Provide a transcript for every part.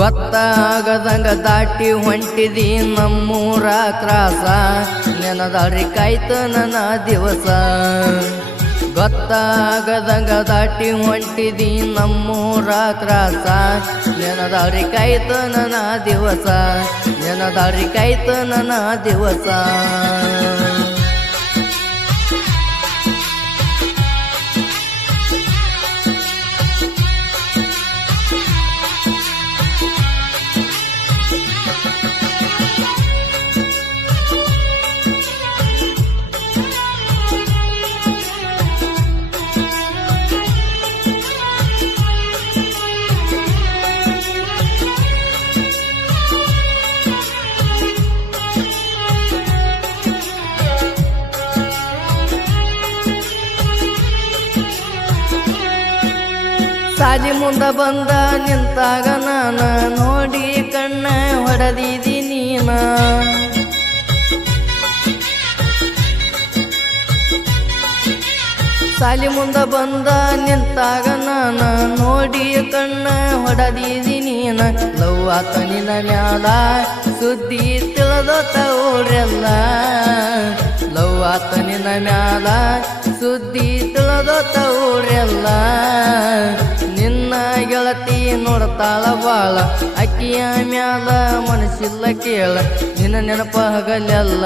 ಗೊತ್ತಾಗದಂಗ ದಾಟಿ ಹೊಂಟಿದಿ ನಮ್ಮೂರ ಕ್ರಾಸ ನೆನದಾರಿ ಕಾಯ್ತು ನನ್ನ ದಿವಸ ಗೊತ್ತಾಗದಂಗ ದಾಟಿ ಹೊಂಟಿದಿ ನಮ್ಮೂರ ಕ್ರಾಸ ನೆನದಾರಿ ಕಾಯ್ತು ನನ್ನ ದಿವಸ ನೆನದಾರಿ ಕಾಯ್ತು ನನ್ನ ದಿವಸ ಸಾಲಿ ಮುಂದ ಬಂದ ನಿಂತಾಗ ನಾನ ನೋಡಿ ಕಣ್ಣ ಹೊಡೆದಿದಿ ನೀನ ಸಾಲಿ ಮುಂದ ಬಂದ ನಿಂತಾಗ ನಾನ ನೋಡಿ ಕಣ್ಣ ಹೊಡೆದಿದಿ ನೀನ ಲವ್ ಆತ ನಿನ್ನ ಮ್ಯಾಲ ಸುದ್ದಿ ತಿಳಿದೋತ ಊರೆಲ್ಲ ಲವ್ ಆತ ನಿನ್ನ ಮ್ಯಾಲ ಸುದ್ದಿ ತಿಳಿದೋತ ಊರೆಲ್ಲ ನಿನ್ನ ಗೆಳತಿ ನೋಡ್ತಾಳ ಬಾಳ ಅಕ್ಕಿಯ ಮ್ಯಾಲ ಮನಸ್ಸಿಲ್ಲ ಕೇಳ ನಿನ್ನ ನೆನಪ ಹಗಲೆಲ್ಲ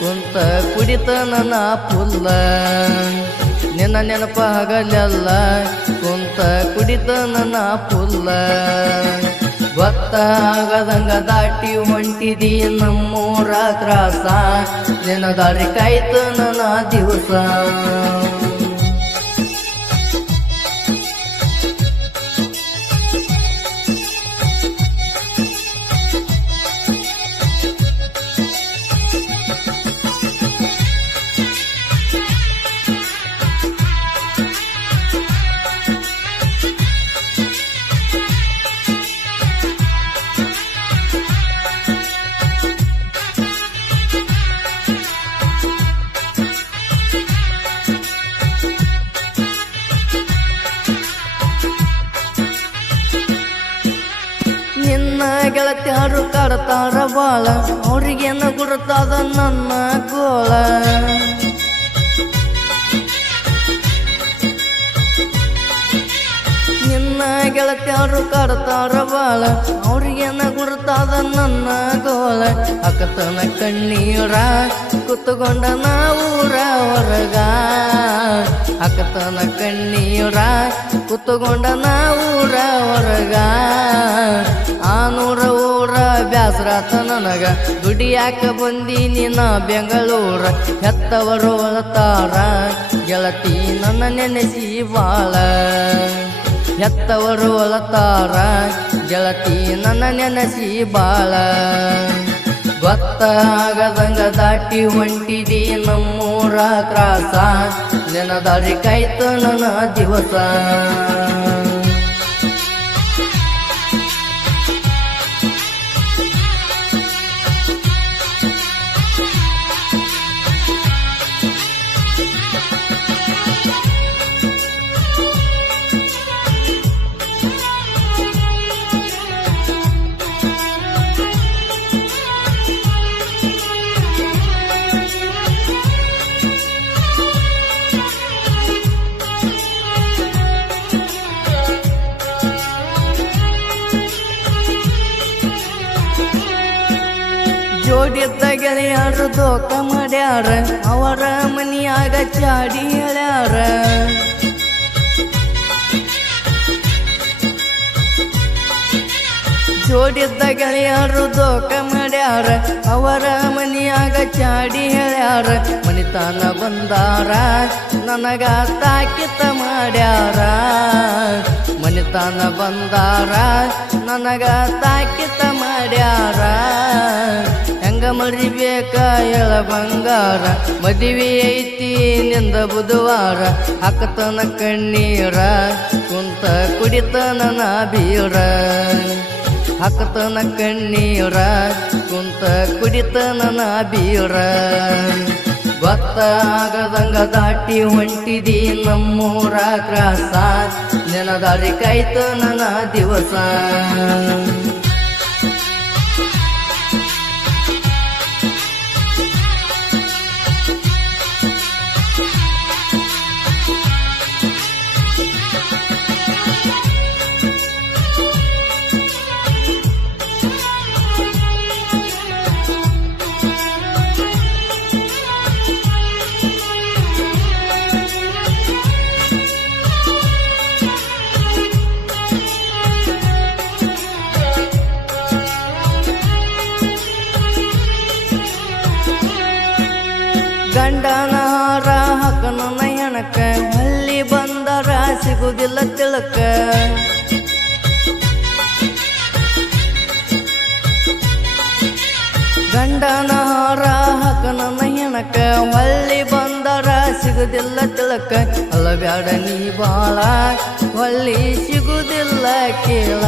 ಕುಂತ ಕುಡಿತ ನನ್ನ ಪುಲ್ಲ ನಿನ್ನ ನೆನಪ ಹಗಲೆಲ್ಲ ಕುಂತ ಕುಡಿತ ನನ್ನ ಪುಲ್ಲ ಗೊತ್ತಾಗದಂಗ ದಾಟಿ ಹೊಂಟಿದಿ ನಮ್ಮೂರ ತ್ರಾಸ ನಿನ್ನ ದಾರಿ ಕಾಯ್ತು ನನ್ನ ದಿವಸ ನಿನ್ನ ಗೆಳತಿಯರು ಕಾಡ್ತಾರ ಬಾಳ ಅವ್ರಿಗೇನು ಗುರುತಾದ ನನ್ನ ಗೋಳ ನಿನ್ನ ಗೆಳತಿಯರು ಕಾಡ್ತಾರ ಬಾಳ ಅವ್ರಿಗೇನು ಗುರುತಾದ ನನ್ನ ಗೋಳ ಅಕ್ಕತನ ಕಣ್ಣೀರ ಕುತ್ತುಕೊಂಡ ನಾವೂರ ಹೊರಗ ಅಕ್ಕತನ ಕಣ್ಣೀರ ಕುತ್ತುಕೊಂಡ ನಾವೂರ ಹೊರಗ ಆನೂರ ಊರ ಬ್ಯಾಸರಾತ ನನಗ ದುಡಿಯಾಕ ಬಂದೀನಿ ನಾ ಬೆಂಗಳೂರ ಹೆತ್ತವರು ಅಳತಾರ ಗೆಳತಿ ನನ್ನ ನೆನೆಸಿ ಬಾಳ ಹೆತ್ತವರು ಅಳತಾರ ಗೆಳತಿ ನನ್ನ ನೆನೆಸಿ ಬಾಳ ಗೊತ್ತಾಗದಂಗ ದಾಟಿ ಹೊಂಟಿದಿ ನಮ್ಮೂರ ಕ್ರಾಸ ನೆನದಾರಿ ಕಾಯ್ತು ನನ್ನ ದಿವಸ ಜೋಡಿದ್ದ ಗೆಳೆಯರು ದೋಖ ಮಾಡ್ಯಾರ ಅವರ ಮನಿಯಾಗ ಚಾಡಿ ಹೇಳ್ಯಾರ ಜೋಡಿದ್ದ ಗೆಳೆಯರು ದೋಖ ಮಾಡ್ಯಾರ ಅವರ ಮನಿಯಾಗ ಚಾಡಿ ಹೇಳ್ಯಾರ ಮನಿತಾನ ಬಂದಾರ ನನಗ ತಾಕಿತ ಮಾಡ್ಯಾರ ಮನಿತಾನ ಬಂದಾರ ನನಗ ತಾಕಿತ ಮಾಡ್ಯಾರ ಹೆಂಗ ಮರಿಬೇಕ ಎಳ ಬಂಗಾರ ಮದುವೆ ಐತಿ ನಿಂದ ಬುಧವಾರ ಅಕ್ಕತನ ಕಣ್ಣೀರ ಕುಂತ ಕುಡಿತನ ನಾ ಬೀರ ಹಾಕತನ ಕಣ್ಣೀರ ಕುಂತ ಕುಡಿತನ ನಾ ಬೀರ ಗೊತ್ತಾಗದಂಗ ದಾಟಿ ಹೊಂಟಿದಿ ನಮ್ಮೂರ ಕ್ರಾಸ ನೆನದಾರಿ ಕಾಯ್ತು ನನ್ನ ದಿವಸ ಗಂಡನ ಹಾರ ಹಾಕನ ಹೆಣಕ ಹಳ್ಳಿ ಬಂದರ ಸಿಗುದಿಲ್ಲ ತಿಳಕ ಗಂಡನ ಹಾರ ಹಾಕನ ಹೆಣಕ ಹೊಳ್ಳಿ ಬಂದರ ಸಿಗುದಿಲ್ಲ ತಿಳಕ ಅಲಬ್ಯಾಡ ನೀ ಬಾಳ ಹೊಳ್ಳಿ ಸಿಗುದಿಲ್ಲ ಕೇಳ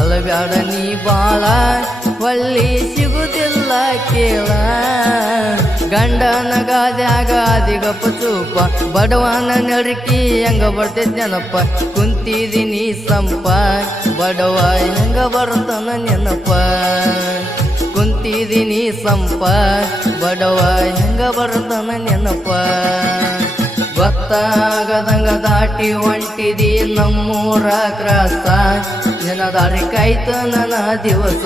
ಅಲಬ್ಯಾಡ ನೀ ಬಾಳ ಹೊಳ್ಳಿ ಸಿಗುದಿಲ್ಲ ಕೇಳ ಗಂಡನ ಗಾದ್ಯಾಗ ಅದಿಗಪ್ಪ ಚೂಪ ಬಡವನ ನಡಕಿ ಹೆಂಗ ಬರ್ತೈತಿ ನೆನಪ ಕುಂತಿದೀನಿ ಸಂಪ ಬಡವ ಹೆಂಗ ಬರ್ತನ ನೆನಪ ಕುಂತಿದೀನಿ ಸಂಪ ಬಡವ ಹೆಂಗ ಬರ್ತನ ನೆನಪ ಗೊತ್ತಾಗದಂಗ ದಾಟಿ ಹೊಂಟಿದಿ ನಮ್ಮೂರ ಕ್ರಾಸ ನಿನ್ನ ದಾರಿ ಕಾಯ್ತ ನನ್ನ ದಿವಸ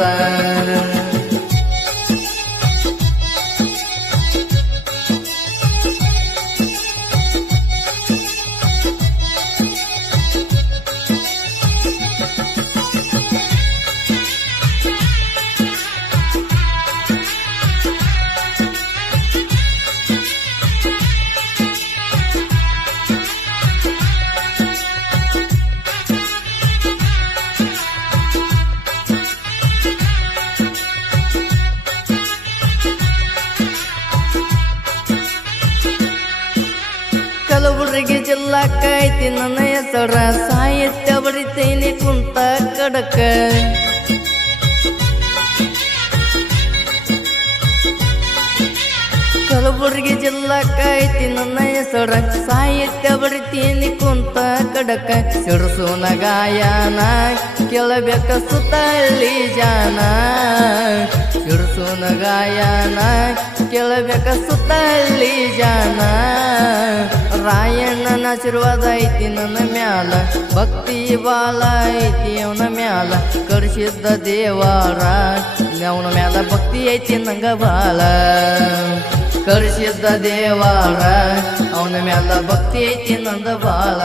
ಕಲಬುರಗಿ ಜಿಲ್ಲಾಕ್ಕ ಐತಿ ನನ್ನ ಹೆಸರ ಸಾಹಿತ್ಯ ಬರಿತೇನೆ ಕುಂತ ಕಡಕ ಕಲಬುರಗಿ ಜಿಲ್ಲಾಕ್ಕ ಐತಿ ನನ್ನ ಹೆಸರ ಸಾಹಿತ್ಯ ಬರಿತೀನಿ ಕುಂತ ಕಡಕ ಸಿಡಸೋನ ಗಾಯನ ಕೇಳಬೇಕ ಸುತ್ತಳ್ಳಿ ಜಾನ ಸಿಡಸೋನ ಗಾಯನ ಕೇಳಬೇಕ ಸುತ್ತಳ್ಳಿ ಜಾನ ರಾಯಣ್ಣನ ಆಶೀರ್ವಾದ ಐತಿ ನನ್ನ ಮ್ಯಾಲ ಭಕ್ತಿ ಬಾಲ ಐತಿ ಅವನ ಮ್ಯಾಲ ಕರ್ಸಿದ್ದ ದೇವಾರ ಅವನ ಮ್ಯಾಲ ಭಕ್ತಿ ಐತಿ ನಂಗ ಬಾಳ ಕರ್ಸಿದ್ದ ದೇವಾರ ಅವನ ಮ್ಯಾಲ ಭಕ್ತಿ ಐತಿ ನಂದ ಬಾಳ